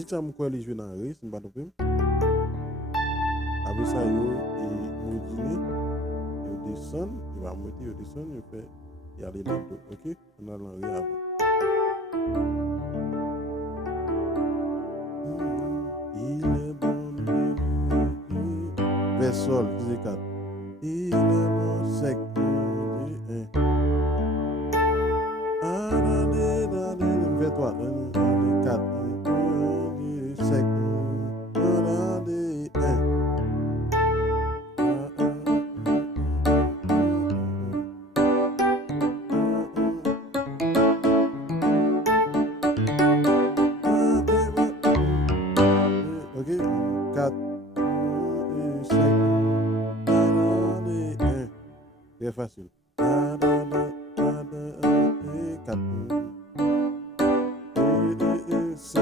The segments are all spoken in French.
musique ça me croit les jouer dans la rue, c'est pas non plus. Après ça, il modulé, il descend, il va monter, il descend, il fait, il aller dans le dos, ok? On a l'enrée avant. Il est bon de vers sol, qui est 4. Il est bon sec, 1. Vers 3, 4, sec, 1. Ok, 4, 5, 1. Très facile. 4, 5,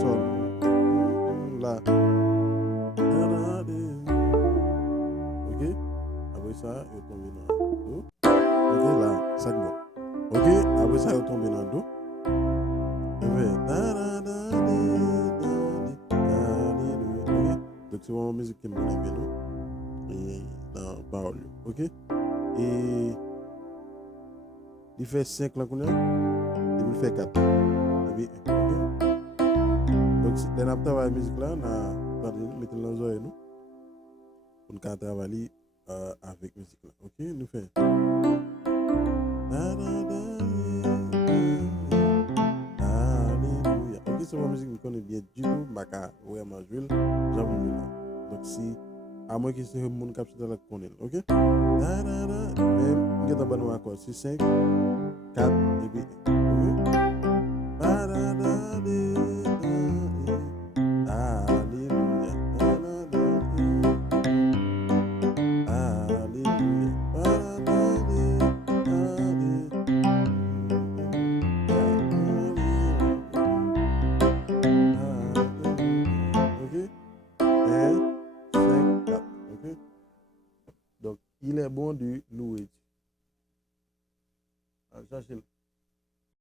sol, la. Ok, après ça, il tombe dans le dos. Ok, là, ça bon. Ok, après ça, il tombe dans le dos. Donc c'est vraiment une musique qui me plaît bien, non? Et dans la parole, ok? Et il fait 5 là qu'on a, et il fait 4. Et puis, ok? Donc si on a travaillé la musique là, on a mettre dans les oreilles, nous, pour nous travailler avec la musique là, ok? Nous faisons. Alléluia. Ok, c'est une musique que je connais bien du tout, je ne vais vraiment jouer, j'aime jouer là. Donc si, à moins que c'est le monde qui a la connaît, ok? Même, je vais te accord, c'est 5, 4, et puis 1. Ok? Donc, il est bon de louer. Ça, c'est